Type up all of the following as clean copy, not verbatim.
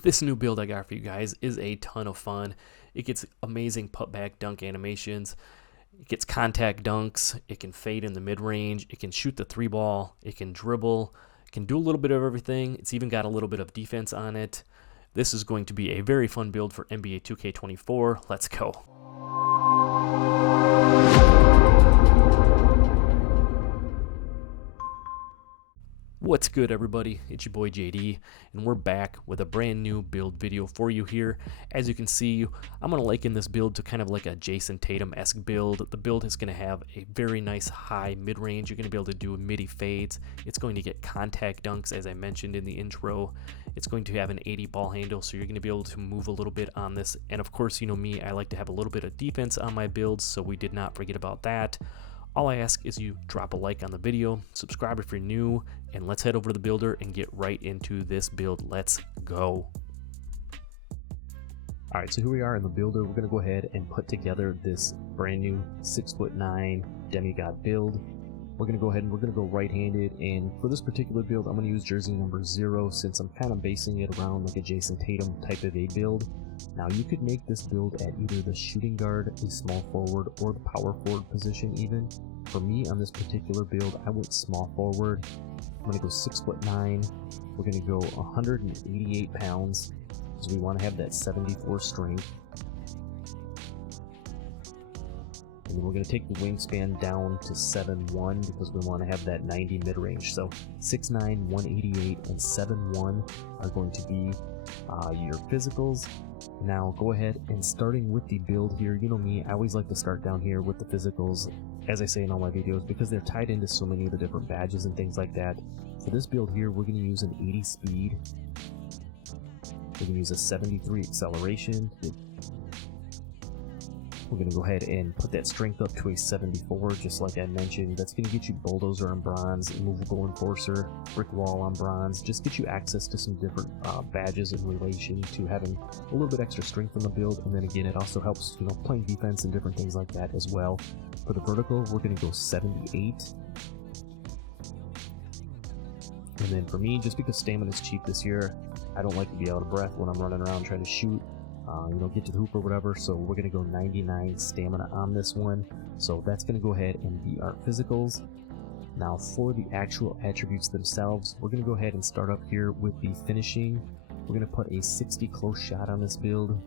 This new build I got for you guys is a ton of fun. It gets amazing putback dunk animations. It gets contact dunks. It can fade in the mid-range. It can shoot the 3-ball. It can dribble. It can do a little bit of everything. It's even got a little bit of defense on it. This is going to be a very fun build for NBA 2K24. Let's go. What's good, everybody? It's your boy JD, and we're back with a brand new build video for you here. As you can see, I'm going to liken this build to kind of like a Jason Tatum-esque build. The build is going to have a very nice high mid-range. You're going to be able to do midi fades. It's going to get contact dunks, as I mentioned in the intro. It's going to have an 80 ball handle, so you're going to be able to move a little bit on this. And of course, you know me, I like to have a little bit of defense on my builds, so we did not forget about that. All I ask is you drop a like on the video, subscribe if you're new, and let's head over to the builder and get right into this build. Let's go. All right, so here we are in the builder. We're gonna go ahead and put together this brand new 6'9" demigod build. We're gonna go ahead and we're gonna go right-handed, and for this particular build, I'm gonna use jersey number 0 since I'm kind of basing it around like a Jason Tatum type of a build. Now you could make this build at either the shooting guard, a small forward, or the power forward position even. For me on this particular build, I went small forward. I'm gonna go 6'9". We're gonna go 188 pounds because we want to have that 74 strength. And then we're going to take the wingspan down to 7'1" because we want to have that 90 mid-range. So 6'9", 188, and 7'1" are going to be your physicals. Now go ahead and starting with the build here, you know me, I always like to start down here with the physicals, as I say in all my videos, because they're tied into so many of the different badges and things like that. For this build here, we're going to use an 80 speed. We're going to use a 73 acceleration. We're going to go ahead and put that strength up to a 74, just like I mentioned. That's going to get you bulldozer on bronze, immovable enforcer, brick wall on bronze, just get you access to some different badges in relation to having a little bit extra strength in the build. And then again, it also helps, you know, playing defense and different things like that as well. For the vertical, we're going to go 78. And then for me, just because stamina is cheap this year, I don't like to be out of breath when I'm running around trying to shoot. Get to the hoop or whatever, so we're going to go 99 stamina on this one. So that's going to go ahead and be our physicals. Now for the actual attributes themselves, we're going to go ahead and start up here with the finishing. We're going to put a 60 close shot on this build.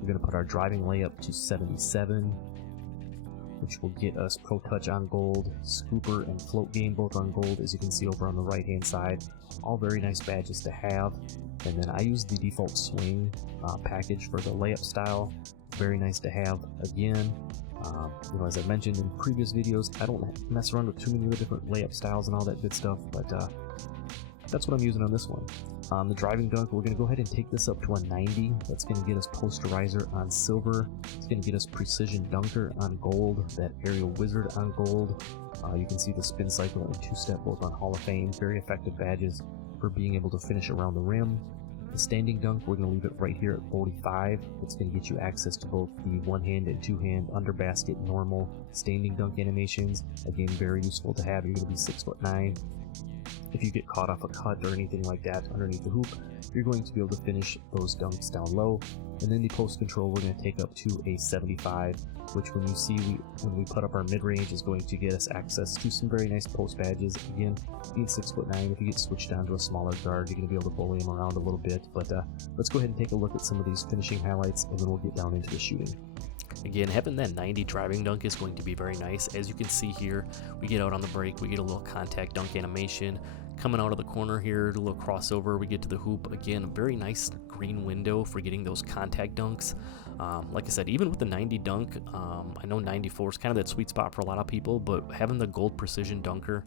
We're going to put our driving layup to 77, which will get us pro touch on gold, scooper and float game both on gold, as you can see over on the right hand side. All very nice badges to have. And then I use the default swing package for the layup style. Very nice to have again. As I mentioned in previous videos, I don't mess around with too many of the different layup styles and all that good stuff, but that's what I'm using on this one. On the driving dunk, we're going to go ahead and take this up to a 90. That's going to get us posterizer on silver. It's going to get us precision dunker on gold, that aerial wizard on gold. You can see the spin cycle and two-step both on Hall of Fame. Very effective badges for being able to finish around the rim. The standing dunk, we're going to leave it right here at 45. It's going to get you access to both the one-hand and two-hand under basket normal standing dunk animations. Again, very useful to have. You're going to be 6'9". If you get caught off a cut or anything like that underneath the hoop, you're going to be able to finish those dunks down low. And then the post control, we're going to take up to a 75, which when you see when we put up our mid-range is going to get us access to some very nice post badges. Again, being 6'9", if you get switched down to a smaller guard, you're going to be able to bully him around a little bit. But let's go ahead and take a look at some of these finishing highlights, and then we'll get down into the shooting. Again, having that 90 driving dunk is going to be very nice. As you can see here, we get out on the break, we get a little contact dunk animation. Coming out of the corner here, a little crossover, we get to the hoop. Again, a very nice green window for getting those contact dunks. Like I said, even with the 90 dunk, I know 94 is kind of that sweet spot for a lot of people, but having the gold precision dunker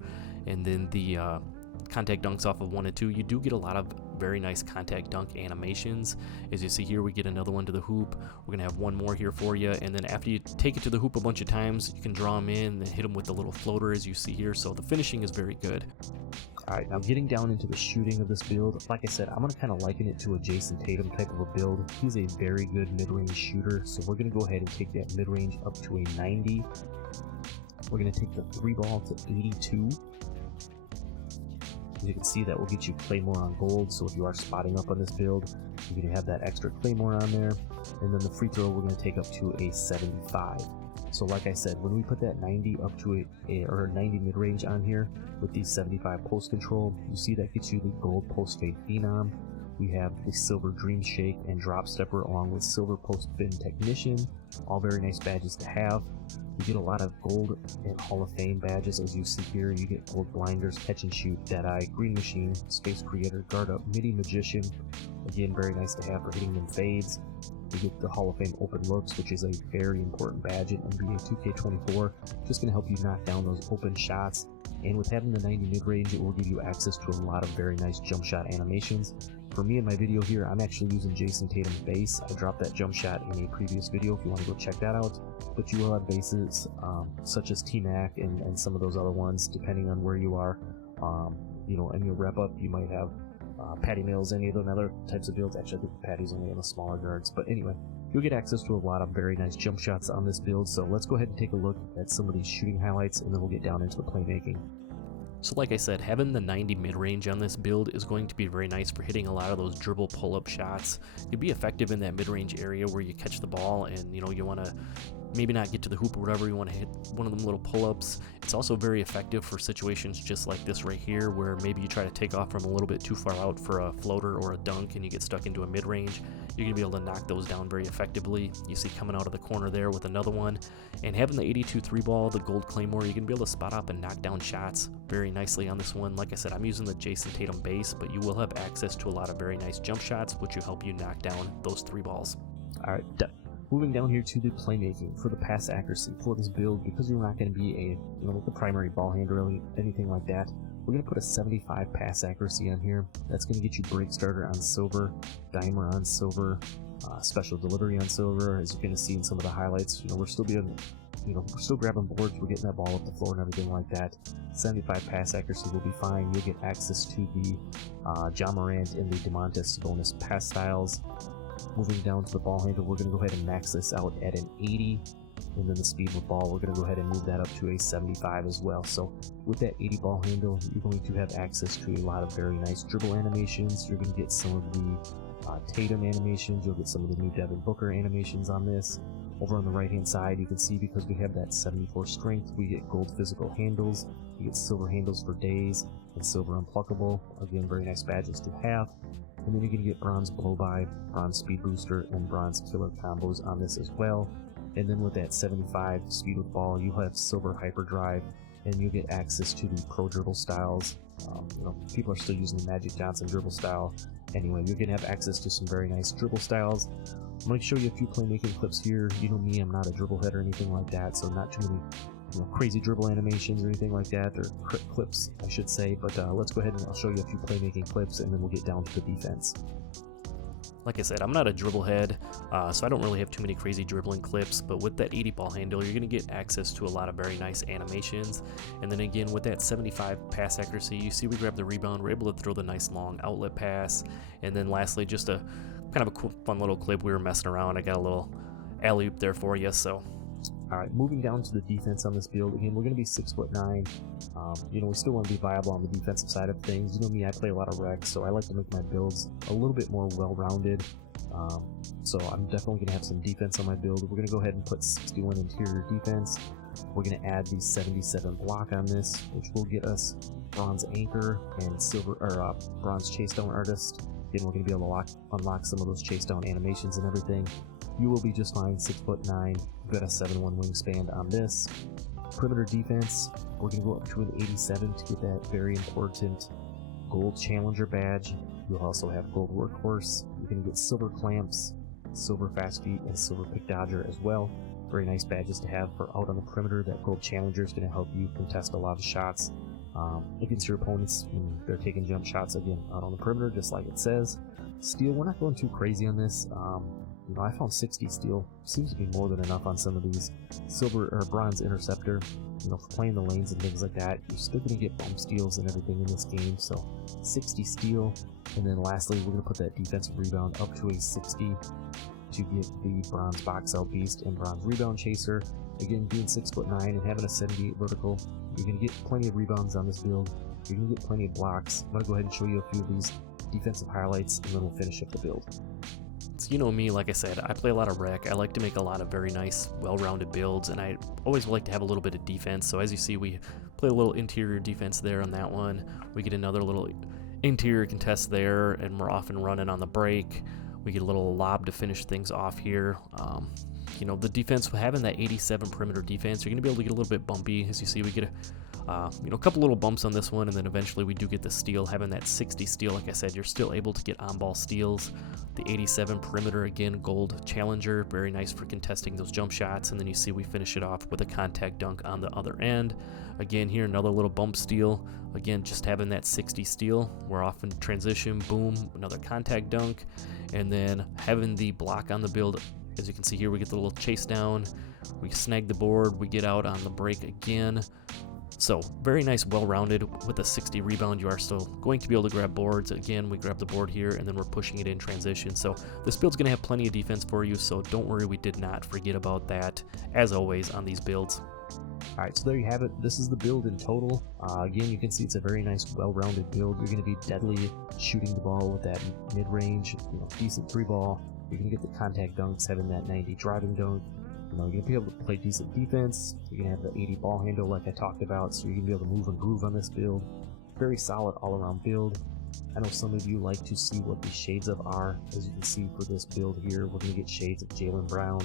and then the contact dunks off of 1 and 2, you do get a lot of very nice contact dunk animations. As you see here, we get another one to the hoop. We're gonna have one more here for you, and then after you take it to the hoop a bunch of times, you can draw them in and hit them with the little floater, as you see here. So the finishing is very good. Alright, now getting down into the shooting of this build, like I said, I'm going to kind of liken it to a Jason Tatum type of a build. He's a very good mid-range shooter, so we're going to go ahead and take that mid-range up to a 90. We're going to take the 3-ball to 82. As you can see, that will get you Claymore on gold, so if you are spotting up on this build, you're going to have that extra Claymore on there. And then the free throw we're going to take up to a 75. So like I said, when we put that 90 up to or 90 mid-range on here with the 75 post control, you see that gets you the gold post fade phenom. We have the silver dream shake and drop stepper along with silver post fin technician, all very nice badges to have. You get a lot of gold and Hall of Fame badges, as you see here. You get gold blinders, catch and shoot, Deadeye, green machine, space creator, guard up, midi magician, again very nice to have for hitting them fades. You get the Hall of Fame open looks, which is a very important badge in NBA 2K24, just going to help you knock down those open shots. And with having the 90 mid-range, it will give you access to a lot of very nice jump shot animations. For me in my video here, I'm actually using Jason Tatum's base. I dropped that jump shot in a previous video if you want to go check that out. But you will have bases such as T-Mac and some of those other ones, depending on where you are. You know, in your rep up, you might have Patty Mills, any of those other types of builds. Actually, I think Patty's only on the smaller guards. But anyway, you'll get access to a lot of very nice jump shots on this build. So let's go ahead and take a look at some of these shooting highlights, and then we'll get down into the playmaking. So like I said, having the 90 mid-range on this build is going to be very nice for hitting a lot of those dribble pull-up shots. You'll be effective in that mid-range area where you catch the ball and, you know, you want to maybe not get to the hoop or whatever, you want to hit one of them little pull-ups. It's also very effective for situations just like this right here, where maybe you try to take off from a little bit too far out for a floater or a dunk and you get stuck into a mid-range. You're going to be able to knock those down very effectively. You see coming out of the corner there with another one. And having the 82 3-ball, the gold claymore, you're going to be able to spot up and knock down shots very nicely on this one. Like I said, I'm using the Jason Tatum base, but you will have access to a lot of very nice jump shots, which will help you knock down those 3 balls. All right, done. Moving down here to the playmaking for the pass accuracy for this build, because you're not going to be the primary ball handler or anything like that. We're going to put a 75 pass accuracy on here. That's going to get you break starter on silver, dimer on silver, special delivery on silver. As you're going to see in some of the highlights, we're still grabbing boards, we're getting that ball up the floor and everything like that. 75 pass accuracy will be fine. You'll get access to the Ja Morant and the DeMontis bonus pass styles. Moving down to the ball handle, we're going to go ahead and max this out at an 80, and then the speed with ball, we're going to go ahead and move that up to a 75 as well. So with that 80 ball handle, you're going to have access to a lot of very nice dribble animations. You're going to get some of the Tatum animations, you'll get some of the new Devin Booker animations on this. Over on the right hand side, you can see because we have that 74 strength, we get gold physical handles, we get silver handles for days, and silver unpluckable. Again, very nice badges to have. And then you're going to get bronze blow by, bronze speed booster, and bronze killer combos on this as well. And then with that 75 speed with ball, you have silver hyperdrive, and you get access to the pro dribble styles. People are still using the Magic Johnson dribble style. Anyway, you're going to have access to some very nice dribble styles. I'm going to show you a few playmaking clips here. You know me, I'm not a dribble head or anything like that, so not too many crazy dribble animations or anything like that, or clips I should say, but let's go ahead and I'll show you a few playmaking clips and then we'll get down to the defense. Like I said, I'm not a dribble head, so I don't really have too many crazy dribbling clips, but with that 80 ball handle, you're going to get access to a lot of very nice animations. And then again, with that 75 pass accuracy, you see we grab the rebound, we're able to throw the nice long outlet pass. And then lastly, just a kind of a cool, fun little clip, we were messing around, I got a little alley-oop there for you, so. Alright, moving down to the defense on this build. Again, we're going to be 6'9". We still want to be viable on the defensive side of things. You know me, I play a lot of rec, so I like to make my builds a little bit more well-rounded. So I'm definitely going to have some defense on my build. We're going to go ahead and put 61 interior defense. We're going to add the 77 block on this, which will get us bronze anchor and silver or bronze chase down artist. Again, we're going to be able to unlock some of those chase down animations and everything. You will be just fine, 6'9". You've got a 7'1" wingspan on this. Perimeter defense, we're going to go up to an 87 to get that very important gold challenger badge. You'll also have gold workhorse. You're going to get silver clamps, silver fast feet, and silver pick dodger as well. Very nice badges to have for out on the perimeter. That gold challenger is going to help you contest a lot of shots against your opponents when they're taking jump shots, again, out on the perimeter, just like it says. Steel, we're not going too crazy on this. I found 60 steel. Seems to be more than enough on some of these. Silver or bronze interceptor, for playing the lanes and things like that. You're still going to get bump steals and everything in this game, so 60 steel. And then lastly, we're going to put that defensive rebound up to a 60 to get the bronze box out beast and bronze rebound chaser. Again, being 6'9" and having a 78 vertical, you're going to get plenty of rebounds on this build. You're going to get plenty of blocks. I'm going to go ahead and show you a few of these defensive highlights, and then we'll finish up the build. So you know me, like I said, I play a lot of rec. I like to make a lot of very nice, well-rounded builds, and I always like to have a little bit of defense. So as you see, we play a little interior defense there on that one. We get another little interior contest there, and we're off and running on the break. We get a little lob to finish things off here. You know, the defense, having that 87 perimeter defense, you're going to be able to get a little bit bumpy. As you see, we get a couple little bumps on this one, and then eventually we do get the steal. Having that 60 steal, like I said, you're still able to get on-ball steals. The 87 perimeter, again, gold challenger, very nice for contesting those jump shots. And then you see we finish it off with a contact dunk on the other end. Again, here, another little bump steal. Again, just having that 60 steal. We're off in transition, boom, another contact dunk. And then having the block on the build. As you can see here, we get the little chase down, we snag the board, we get out on the break again. So very nice, well-rounded. With a 60 rebound, you are still going to be able to grab boards. Again, we grab the board here, and then we're pushing it in transition. So this build's going to have plenty of defense for you, so don't worry, we did not forget about that, as always, on these builds. Alright, so there you have it. This is the build in total. Again, you can see it's a very nice, well-rounded build. You're going to be deadly shooting the ball with that mid-range, decent 3-ball. You're going to get the contact dunks, having that 90 driving dunk. You're going to be able to play decent defense. You're going to have the 80 ball handle like I talked about, so you're going to be able to move and groove on this build. Very solid all-around build. I know some of you like to see what the shades of are. As you can see for this build here, we're going to get shades of Jaylen Brown,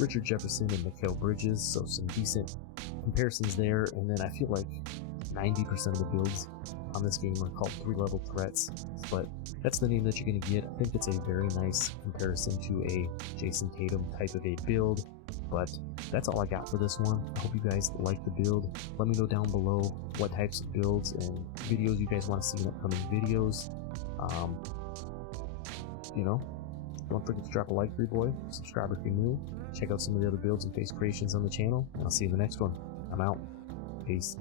Richard Jefferson, and Mikal Bridges, so some decent comparisons there. And then I feel like 90% of the builds on this game are called 3-level threats, but that's the name that you're going to get. I think it's a very nice comparison to a Jason Tatum type of a build, but that's all I got for this one. I hope you guys like the build. Let me know down below what types of builds and videos you guys want to see in upcoming videos. Don't forget to drop a like for your boy, subscribe if you're new, check out some of the other builds and face creations on the channel, and I'll see you in the next one. I'm out. Peace.